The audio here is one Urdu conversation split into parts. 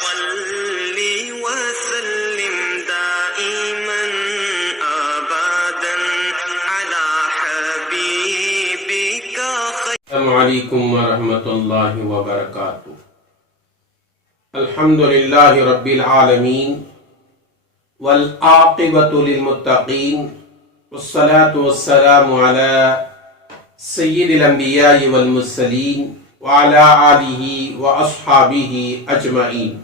صلی وسلم دائما ابدا على حبيبك السلام علیکم ورحمۃ اللہ وبرکاتہ۔ الحمد للہ رب العالمین والعاقبۃ للمتقین والصلاة والسلام علی سید الانبیاء والمرسلین وعلی آلہ واصحابہ اجمعین۔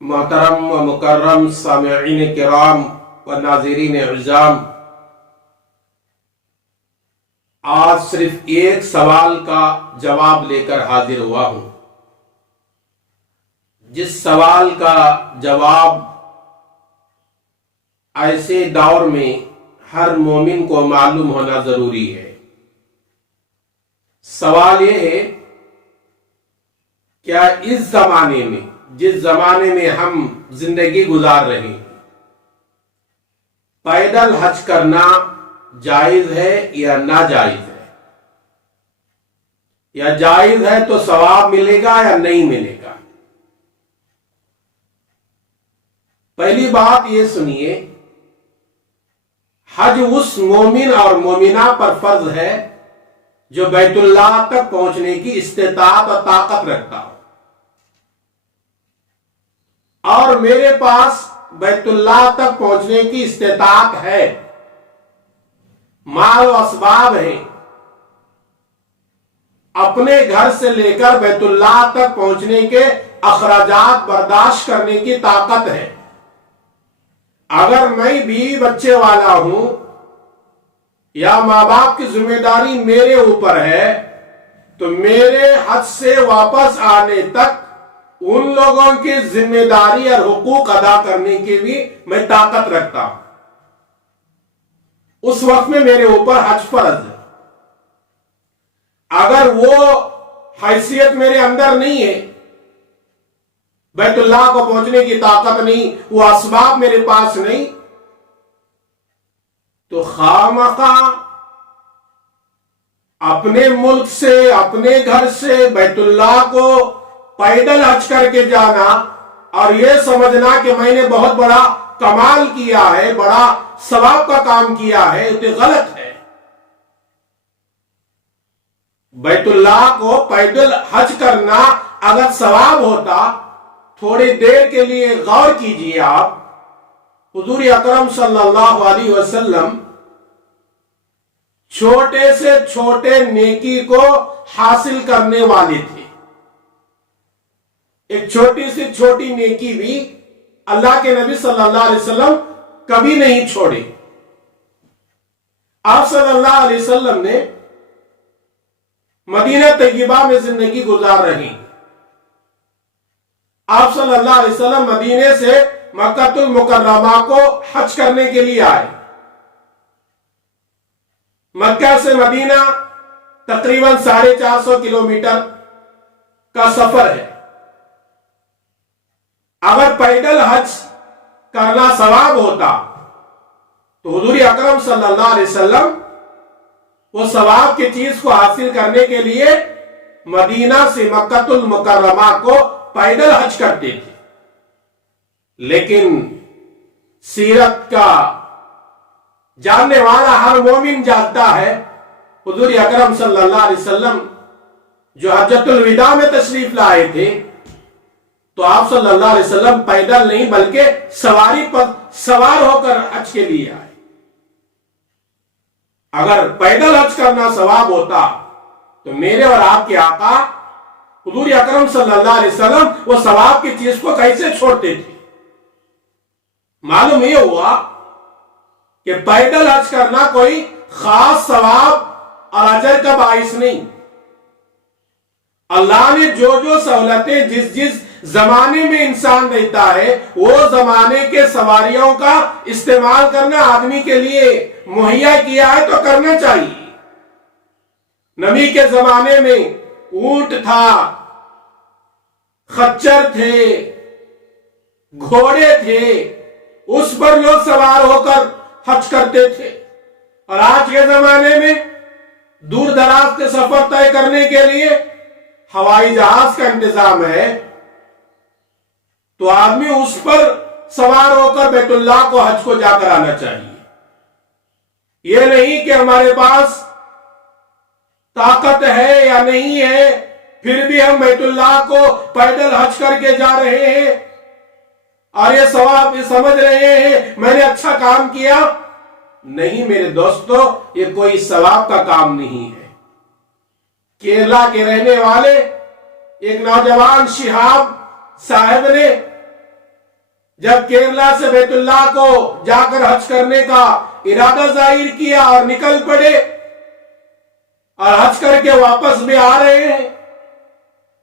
محترم و مکرم سامعین کرام و ناظرین اعظام، آج صرف ایک سوال کا جواب لے کر حاضر ہوا ہوں، جس سوال کا جواب ایسے دور میں ہر مومن کو معلوم ہونا ضروری ہے۔ سوال یہ ہے، کیا اس زمانے میں، جس زمانے میں ہم زندگی گزار رہے ہیں، پیدل حج کرنا جائز ہے یا ناجائز ہے؟ یا جائز ہے تو ثواب ملے گا یا نہیں ملے گا؟ پہلی بات یہ سنیے، حج اس مومن اور مومنہ پر فرض ہے جو بیت اللہ تک پہنچنے کی استطاعت اور طاقت رکھتا ہو، اور میرے پاس بیت اللہ تک پہنچنے کی استطاعت ہے، مال و اسباب ہیں، اپنے گھر سے لے کر بیت اللہ تک پہنچنے کے اخراجات برداشت کرنے کی طاقت ہے۔ اگر میں بیوی بچے والا ہوں یا ماں باپ کی ذمہ داری میرے اوپر ہے، تو میرے حج سے واپس آنے تک ان لوگوں کی ذمہ داری اور حقوق ادا کرنے کی بھی میں طاقت رکھتا ہوں۔ اس وقت میں میرے اوپر حج فرض ہے۔ اگر وہ حیثیت میرے اندر نہیں ہے، بیت اللہ کو پہنچنے کی طاقت نہیں، وہ اسباب میرے پاس نہیں، تو خواہ اپنے ملک سے، اپنے گھر سے بیت اللہ کو پیدل حج کر کے جانا اور یہ سمجھنا کہ میں نے بہت بڑا کمال کیا ہے، بڑا ثواب کا کام کیا ہے، تو غلط ہے۔ بیت اللہ کو پیدل حج کرنا اگر ثواب ہوتا، تھوڑی دیر کے لیے غور کیجئے آپ، حضور اکرم صلی اللہ علیہ وسلم چھوٹے سے چھوٹے نیکی کو حاصل کرنے والے تھے۔ ایک چھوٹی سے چھوٹی نیکی بھی اللہ کے نبی صلی اللہ علیہ وسلم کبھی نہیں چھوڑے۔ آپ صلی اللہ علیہ وسلم نے مدینہ طیبہ میں زندگی گزار رہی۔ آپ صلی اللہ علیہ وسلم مدینے سے مکہ المکرمہ کو حج کرنے کے لیے آئے۔ مکہ سے مدینہ تقریباً 450 کلومیٹر کا سفر ہے۔ اگر پیدل حج کرنا ثواب ہوتا تو حضور اکرم صلی اللہ علیہ وسلم وہ ثواب کی چیز کو حاصل کرنے کے لیے مدینہ سے مکہ المکرمہ کو پیدل حج کرتے تھے۔ لیکن سیرت کا جاننے والا ہر مومن جانتا ہے، حضور اکرم صلی اللہ علیہ وسلم جو حجۃ الوداع میں تشریف لائے تھے، تو آپ صلی اللہ علیہ وسلم پیدل نہیں بلکہ سواری پر سوار ہو کر حج کے لیے آئے۔ اگر پیدل حج کرنا ثواب ہوتا تو میرے اور آپ کے آقا حضور اکرم صلی اللہ علیہ وسلم وہ ثواب کی چیز کو کیسے چھوڑتے تھے؟ معلوم یہ ہوا کہ پیدل حج کرنا کوئی خاص ثواب اور اجر کا باعث نہیں۔ اللہ نے جو جو سہولتیں جس زمانے میں انسان رہتا ہے، وہ زمانے کے سواریوں کا استعمال کرنا آدمی کے لیے مہیا کیا ہے تو کرنا چاہیے۔ نبی کے زمانے میں اونٹ تھا، خچر تھے، گھوڑے تھے، اس پر لوگ سوار ہو کر حج کرتے تھے۔ اور آج کے زمانے میں دور دراز کے سفر طے کرنے کے لیے ہوائی جہاز کا انتظام ہے، تو آدمی اس پر سوار ہو کر بیت اللہ کو حج کو جا کر آنا چاہیے. یہ نہیں کہ ہمارے پاس طاقت ہے یا نہیں ہے پھر بھی ہم بیت اللہ کو پیدل حج کر کے جا رہے ہیں اور یہ ثواب سمجھ رہے ہیں میں نے اچھا کام کیا. نہیں میرے دوستو، یہ کوئی ثواب کا کام نہیں ہے. کیرلا کے رہنے والے ایک نوجوان شہاب صاحب نے جب کیرلا سے بیت اللہ کو جا کر حج کرنے کا ارادہ ظاہر کیا اور نکل پڑے اور حج کر کے واپس بھی آ رہے ہیں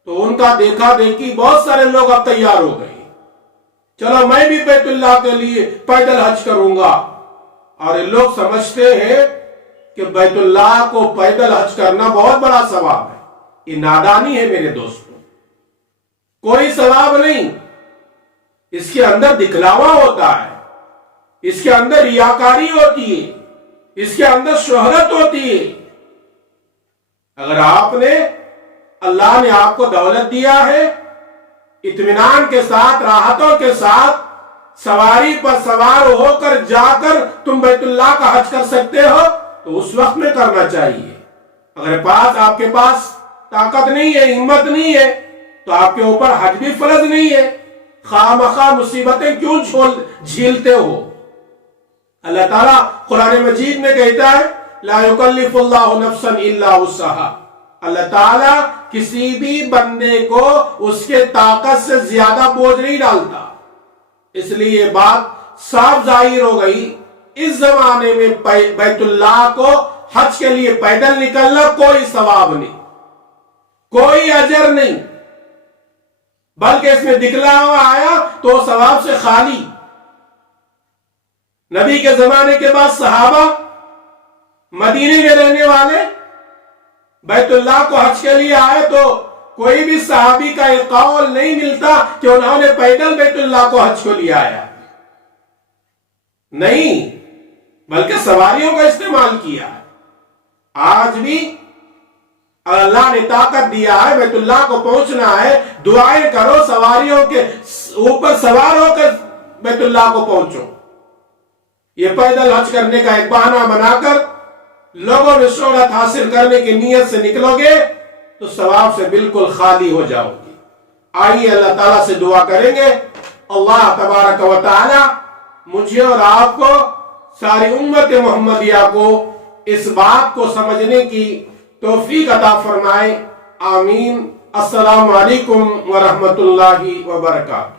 تو ان کا دیکھا دیکھی بہت سارے لوگ اب تیار ہو گئے، چلو میں بھی بیت اللہ کے لیے پیدل حج کروں گا. اور یہ لوگ سمجھتے ہیں کہ بیت اللہ کو پیدل حج کرنا بہت بڑا ثواب ہے. یہ نادانی ہے میرے دوستوں، کوئی ثواب نہیں. اس کے اندر دکھلاوا ہوتا ہے، اس کے اندر ریاکاری ہوتی ہے، اس کے اندر شہرت ہوتی ہے. اگر آپ نے اللہ نے آپ کو دولت دیا ہے، اطمینان کے ساتھ راحتوں کے ساتھ سواری پر سوار ہو کر جا کر تم بیت اللہ کا حج کر سکتے ہو تو اس وقت میں کرنا چاہیے. اگر آپ کے پاس طاقت نہیں ہے، ہمت نہیں ہے تو آپ کے اوپر حج بھی فرض نہیں ہے. خواہ مخواہ مصیبتیں کیوں جھیلتے ہو؟ اللہ تعالیٰ قرآن مجید میں کہتا ہے لا یکلف اللہ نفسا الا وسعها. اللہ تعالیٰ کسی بھی بندے کو اس کے طاقت سے زیادہ بوجھ نہیں ڈالتا. اس لیے یہ بات صاف ظاہر ہو گئی، اس زمانے میں بیت اللہ کو حج کے لیے پیدل نکلنا کوئی ثواب نہیں، کوئی اجر نہیں، بلکہ اس میں دکھلاوا آیا تو ثواب سے خالی. نبی کے زمانے کے بعد صحابہ مدینے میں رہنے والے بیت اللہ کو حج کے لیے آئے تو کوئی بھی صحابی کا یہ قول نہیں ملتا کہ انہوں نے پیدل بیت اللہ کو حج کو لے آیا، نہیں، بلکہ سواریوں کا استعمال کیا ہے. آج بھی اللہ نے طاقت دیا ہے، بیت اللہ کو پہنچنا ہے، دعائیں کرو، سواریوں کے اوپر سوار ہو کر بیت اللہ کو پہنچو. یہ پیدل حج کرنے کا ایک بہانہ بنا کر لوگوں میں شہرت حاصل کرنے کی نیت سے نکلو گے تو ثواب سے بالکل خالی ہو جاؤ گی. آئیے اللہ تعالیٰ سے دعا کریں گے، اللہ تبارک و تعالی مجھے اور آپ کو، ساری امت محمدیہ کو اس بات کو سمجھنے کی توفیق عطا فرمائے. آمین. السلام علیکم ورحمۃ اللہ وبرکاتہ.